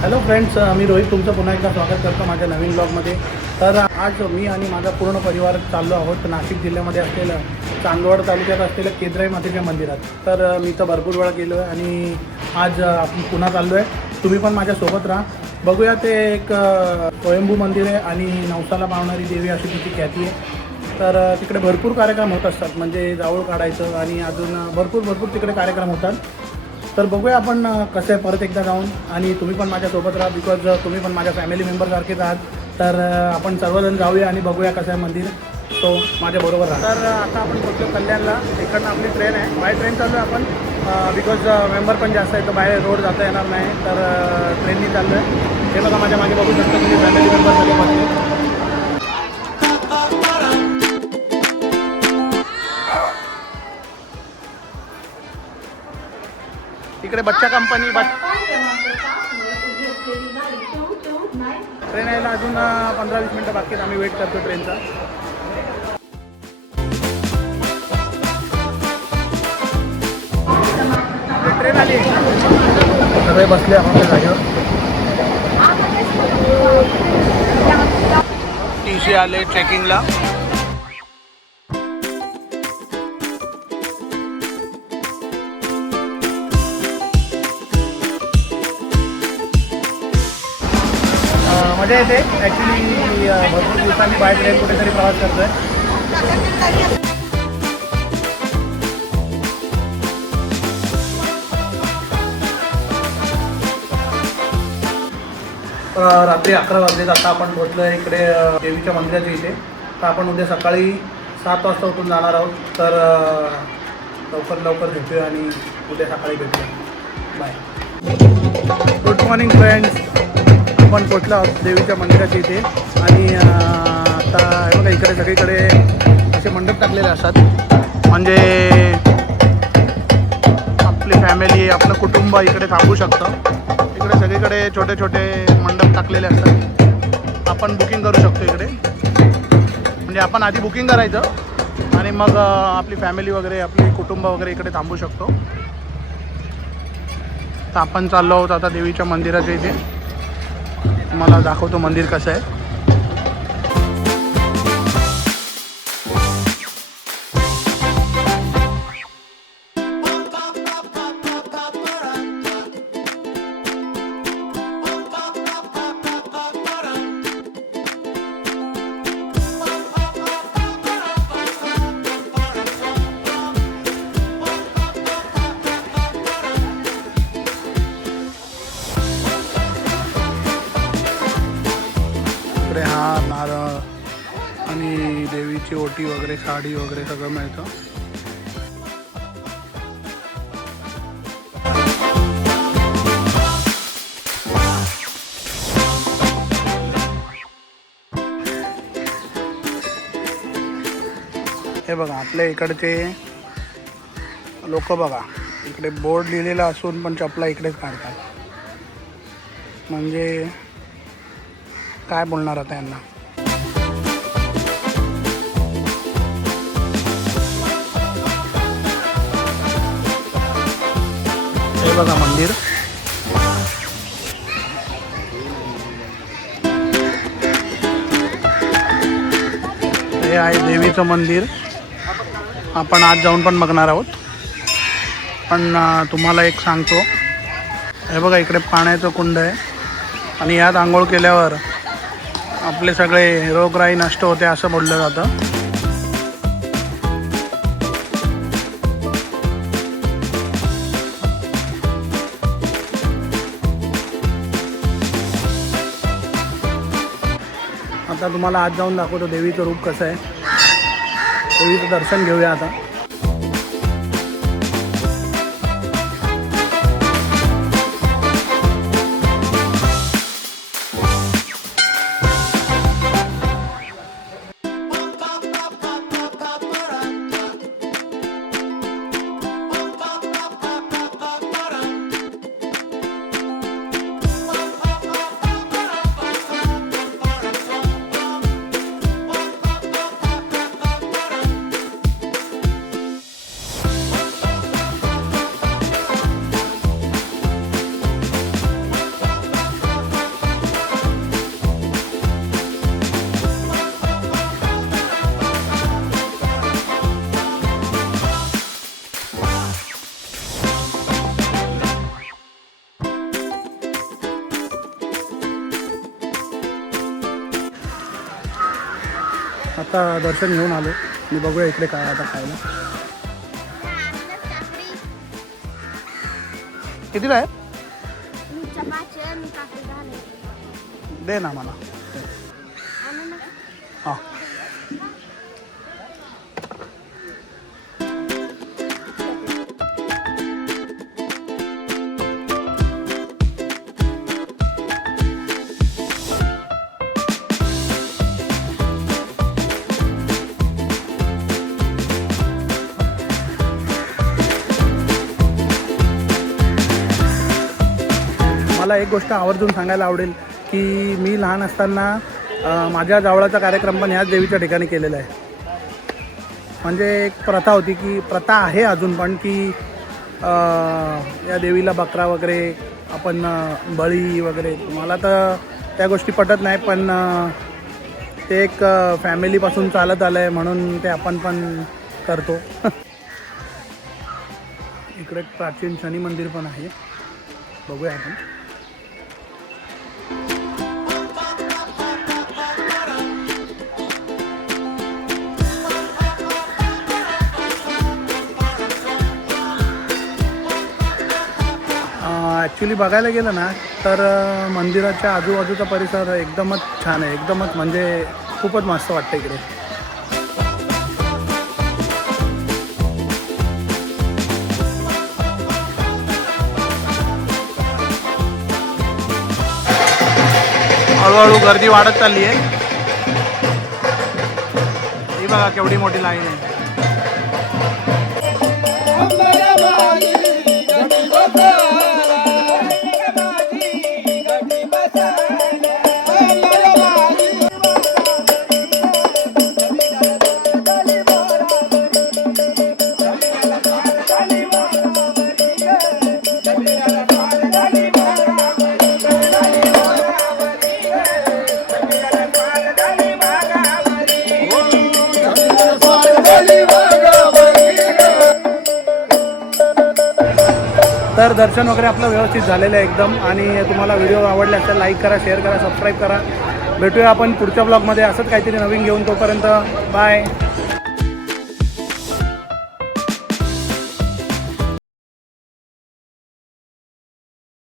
Hello friends, मी रोहित तुमचं पुन्हा एकदा स्वागत करतो माझ्या नवीन ब्लॉगमध्ये. तर आज मी आणि माझा पूर्ण परिवार चाललो आहोत नाशिक जिल्ह्यामध्ये असलेलं चांदवड तालुक्यात असलेलं केद्राई मातेच्या मंदिरात. तर मी तर भरपूर वेळा गेलो आहे आणि आज आपण पुन्हा चाललो आहे. तुम्ही पण माझ्यासोबत राहा. बघूया, ते एक स्वयंभू मंदिर आहे आणि नवसाला पावणारी देवी अशी तिची ख्याती आहे. तर तिकडे भरपूर कार्यक्रम होत असतात, म्हणजे जावळ काढायचं आणि अजून भरपूर तिकडे कार्यक्रम होतात. तर बघूया आपण कसं आहे परत एकदा जाऊन, आणि तुम्ही पण माझ्यासोबत राहा, बिकॉज तुम्ही पण माझ्या फॅमिली मेंबरसारखेच आहात. तर आपण सर्वजण जाऊया आणि बघूया कसं आहे मंदिर. तो माझ्याबरोबर राहा. तर आता आपण पोचलो कल्याणला. इकडनं आपली ट्रेन आहे, बाय ट्रेन चाललो आहे आपण, बिकॉज मेंबर पण जास्त आहे, तर बाय रोड जाता येणार नाही, तर ट्रेननी चाललो आहे. ते बघा माझ्या मागे बघू शकता तुम्ही, फॅमिली मेंबर सगळे बसले. इकडे बच्चा कंपनी ट्रेन यायला अजून 15-20 मिनटं बाकी आहेत. आम्ही वेट करतो ट्रेनचा. ट्रेन आली, सगळे बसले आपण जागेवर. TC आले ट्रेकिंगला. मजा येते ॲक्च्युली. भरपूर दिवसांनी बाय ट्रेन कुठेतरी प्रवास करतो आहे. रात्री 11 वाजले. आता आपण पोहोचलो आहे इकडे देवीच्या मंदिराच्या इथे. तर आपण उद्या सकाळी 7 वाजता उठून जाणार आहोत. तर लवकर भेटूया आणि उद्या सकाळी भेटूया. बाय. Good morning friends. आपण पोचलो आहोत देवीच्या मंदिराच्या इथे. आणि आता हे बघा, इकडे सगळीकडे असे मंडप टाकलेले असतात, म्हणजे आपली फॅमिली, आपलं कुटुंब इकडे थांबू शकतं. इकडे सगळीकडे छोटे छोटे मंडप टाकलेले असतात. आपण बुकिंग करू शकतो इकडे, म्हणजे आपण आधी बुकिंग करायचं आणि मग आपली फॅमिली वगैरे, आपली कुटुंब वगैरे इकडे थांबू शकतो. तर आपण चाललो आहोत आता देवीच्या मंदिराच्या इथे. तुम्हाला दाखवतो मंदिर कसं आहे. हार, नारळ आणि देवीची ओटी वगैरे, साडी वगैरे सगळं मिळतं. हे बघा, आपल्या इकडचे लोक बघा, इकडे बोर्ड लिहिलेला असून पण चपला इकडेच काढतात. म्हणजे काय बोलणार आता यांना. हे बघा मंदिर. हे आहे देवीचं मंदिर. आपण आज जाऊन पण बघणार आहोत. पण तुम्हाला एक सांगतो, हे बघा इकडे पाण्याचं कुंड आहे आणि यात आंघोळ केल्यावर आपले सगळे रोगराई नष्ट होते असं बोललं जातं. आता तुम्हाला आज जाऊन दाखवतो देवीचं रूप कसं आहे. देवीचं दर्शन घेऊया आता. आता दर्शन घेऊन आलो. मी बघूया इकडे काय आता खायला. कितीला आहे? दे ना मला. हां मला एक गोष्ट आवर्जून सांगायला आवडेल की मी लहान असताना माझ्या जावळाचा कार्यक्रम पण ह्याच देवीच्या ठिकाणी केलेला आहे. म्हणजे एक प्रथा होती की प्रथा आहे अजून पण की या देवीला बकरा वगैरे आपण बळी वगैरे. मला तर त्या गोष्टी पटत नाही पण ते एक फॅमिलीपासून चालत आलं आहे म्हणून ते आपण पण करतो. इकडे एक प्राचीन शनी मंदिर पण आहे, बघूया आपण. ॲक्च्युली बघायला गेलं ना तर मंदिराच्या आजूबाजूचा परिसर एकदमच छान आहे, एकदमच म्हणजे खूपच मस्त वाटतं इकडे. हळूहळू गर्दी वाढत चालली आहे. ही बघा केवढी मोठी लाईन आहे. तर दर्शन वगैरे आपलं व्यवस्थित झालेलं आहे एकदम. आणि तुम्हाला व्हिडिओ आवडले असेल लाईक करा, शेअर करा, सबस्क्राईब करा. भेटूया आपण पुढच्या ब्लॉगमध्ये असंच काहीतरी नवीन घेऊन. तोपर्यंत बाय.